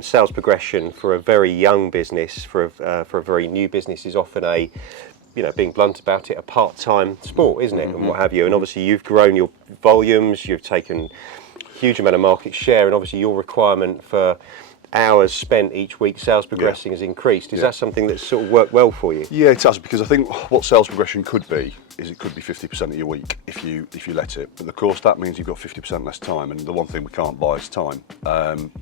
Sales progression for a very young business, for a very new business, is often a, being blunt about it, a part-time sport, isn't it, and what have you. And obviously you've grown your volumes, you've taken a huge amount of market share, and obviously your requirement for hours spent each week sales progressing has increased. Is that something that's sort of worked well for you? Yeah, it has, because I think what sales progression could be is it could be 50% of your week if you let it. But of course that means you've got 50% less time, and the one thing we can't buy is time.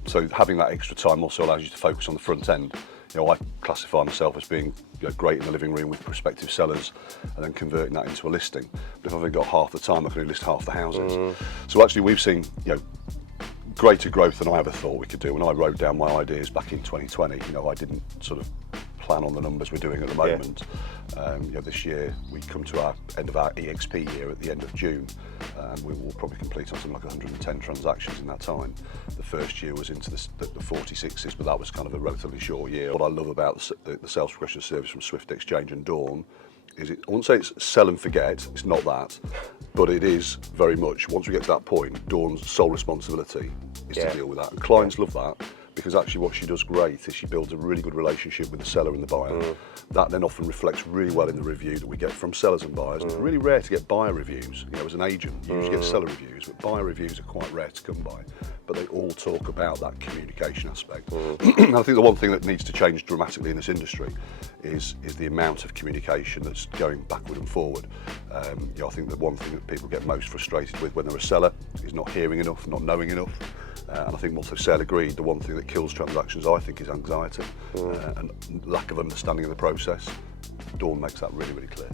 So having that extra time also allows you to focus on the front end. I classify myself as being great in the living room with prospective sellers and then converting that into a listing. But if I've only got half the time, I can only list half the houses. So actually we've seen greater growth than I ever thought we could do. When I wrote down my ideas back in 2020, I didn't sort of plan on the numbers we're doing at the moment. This year we come to our end of our eXp year at the end of June, and we will probably complete on something like 110 transactions in that time. The first year was into the 46s, but that was kind of a relatively short year. What I love about the sales progression service from Swift Exchange and Dawn is I won't say it's sell and forget, it's not that, but it is very much, once we get to that point, Dawn's sole responsibility is to deal with that. And clients love that, because actually what she does great is she builds a really good relationship with the seller and the buyer. That then often reflects really well in the review that we get from sellers and buyers. It's really rare to get buyer reviews. As an agent, you usually get seller reviews, but buyer reviews are quite rare to come by. But they all talk about that communication aspect. And I think the one thing that needs to change dramatically in this industry is the amount of communication that's going backward and forward. I think the one thing that people get most frustrated with when they're a seller is not hearing enough, not knowing enough. And I think also Sale Agreed, the one thing that kills transactions, I think, is anxiety and lack of understanding of the process. Dawn makes that really, really clear.